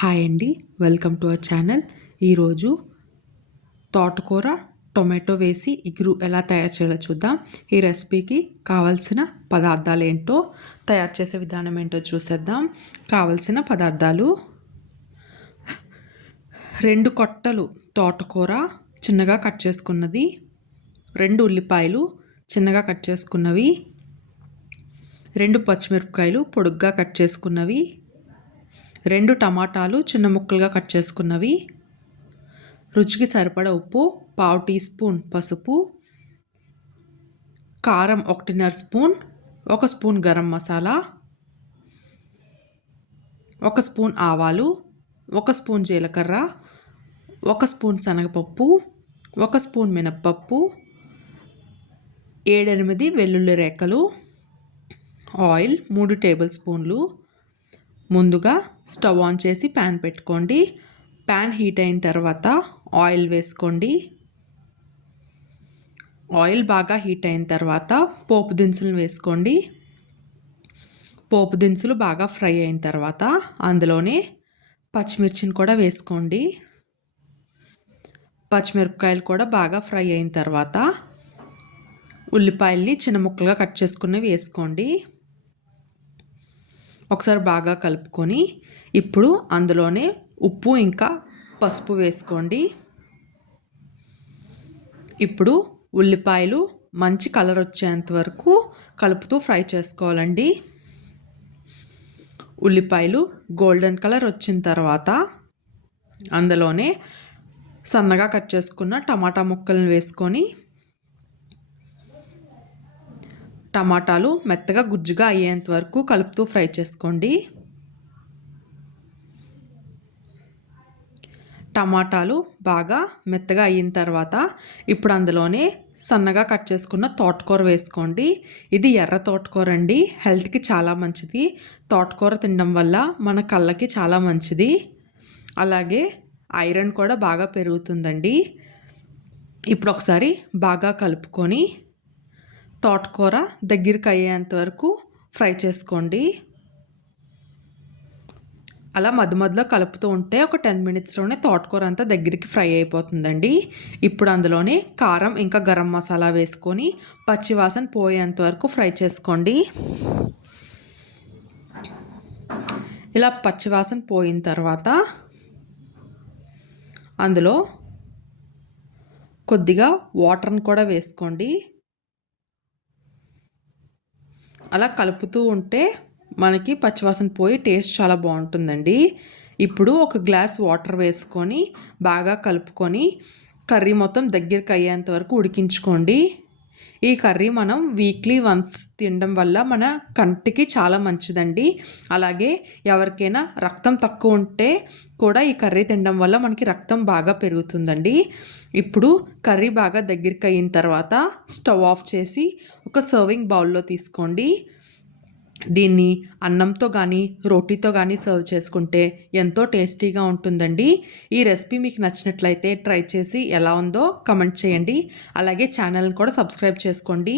Hi అండి, welcome to our channel. ఈరోజు తోటకూర టొమాటో వేసి ఇగురు ఎలా తయారు చేయాలో చూద్దాం. ఈ రెసిపీకి కావాల్సిన పదార్థాలు ఏంటో, తయారు చేసే విధానం ఏంటో చూసేద్దాం. కావాల్సిన పదార్థాలు: 2 కొట్టలు తోటకూర చిన్నగా కట్ చేసుకున్నది, 2 ఉల్లిపాయలు చిన్నగా కట్ చేసుకున్నవి, 2 పచ్చిమిరపకాయలు పొడుగ్గా కట్ చేసుకున్నవి, 2 టమాటాలు చిన్న ముక్కలుగా కట్ చేసుకున్నవి, రుచికి సరిపడా ఉప్పు, 1/2 టీ స్పూన్ పసుపు, కారం 1.5 spoon, 1 spoon garam masala, 1 spoon ఆవాలు, 1 స్పూన్ జీలకర్ర, 1 స్పూన్ శనగపప్పు, 1 స్పూన్ మినప్పప్పు, 7-8 వెల్లుల్లి రేఖలు, ఆయిల్ 3 టేబుల్ స్పూన్లు. ముందుగా స్టవ్ ఆన్ చేసి ప్యాన్ పెట్టుకోండి. ప్యాన్ హీట్ అయిన తర్వాత ఆయిల్ వేసుకోండి. ఆయిల్ బాగా హీట్ అయిన తర్వాత పోపు దినుసులను వేసుకోండి. పోపు దినుసులు బాగా ఫ్రై అయిన తర్వాత అందులోనే పచ్చిమిర్చిని కూడా వేసుకోండి. పచ్చిమిరపకాయలు కూడా బాగా ఫ్రై అయిన తర్వాత ఉల్లిపాయల్ని చిన్న ముక్కలుగా కట్ చేసుకుని వేసుకోండి. ఒకసారి బాగా కలుపుకొని ఇప్పుడు అందులోనే ఉప్పు ఇంకా పసుపు వేసుకోండి. ఇప్పుడు ఉల్లిపాయలు మంచి కలర్ వచ్చేంత వరకు కలుపుతూ ఫ్రై చేసుకోవాలండి. ఉల్లిపాయలు గోల్డెన్ కలర్ వచ్చిన తర్వాత అందులోనే సన్నగా కట్ చేసుకున్న టమాటా ముక్కలను వేసుకొని టమాటాలు మెత్తగా గుజ్జుగా అయ్యేంత వరకు కలుపుతూ ఫ్రై చేసుకోండి. టమాటాలు బాగా మెత్తగా అయిన తర్వాత ఇప్పుడు అందులోనే సన్నగా కట్ చేసుకున్న తోటకూర వేసుకోండి. ఇది ఎర్ర తోటకూర అండి, హెల్త్కి చాలా మంచిది. తోటకూర తినడం వల్ల మన కళ్ళకి చాలా మంచిది, అలాగే ఐరన్ కూడా బాగా పెరుగుతుందండి. ఇప్పుడు ఒకసారి బాగా కలుపుకొని తోటకూర దగ్గరికి అయ్యేంత వరకు ఫ్రై చేసుకోండి. అలా మధ్యలో కలుపుతూ ఉంటే ఒక 10 మినిట్స్లోనే తోటకూర అంతా దగ్గరికి ఫ్రై అయిపోతుందండి. ఇప్పుడు అందులోనే కారం ఇంకా గరం మసాలా వేసుకొని పచ్చివాసన పోయేంత వరకు ఫ్రై చేసుకోండి. ఇలా పచ్చివాసన పోయిన తర్వాత అందులో కొద్దిగా వాటర్ని కూడా వేసుకోండి. అలా కలుపుతూ ఉంటే మనకి పచ్చివాసన పోయి టేస్ట్ చాలా బాగుంటుందండి. ఇప్పుడు ఒక గ్లాస్ వాటర్ వేసుకొని బాగా కలుపుకొని కర్రీ మొత్తం దగ్గరికి అయ్యేంత వరకు ఉడికించుకోండి. ఈ కర్రీ మనం వీక్లీ వన్స్ తినడం వల్ల మన కంటికి చాలా మంచిదండి. అలాగే ఎవరికైనా రక్తం తక్కువ ఉంటే కూడా ఈ కర్రీ తినడం వల్ల మనకి రక్తం బాగా పెరుగుతుందండి. ఇప్పుడు కర్రీ బాగా దగ్గరికి అయిన తర్వాత స్టవ్ ఆఫ్ చేసి ఒక సర్వింగ్ బౌల్లో తీసుకోండి. దీన్ని అన్నంతో కానీ రోటీతో కానీ సర్వ్ చేసుకుంటే ఎంతో టేస్టీగా ఉంటుందండి. ఈ రెసిపీ మీకు నచ్చినట్లయితే ట్రై చేసి ఎలా ఉందో కమెంట్ చేయండి. అలాగే ఛానల్ని కూడా సబ్స్క్రైబ్ చేసుకోండి.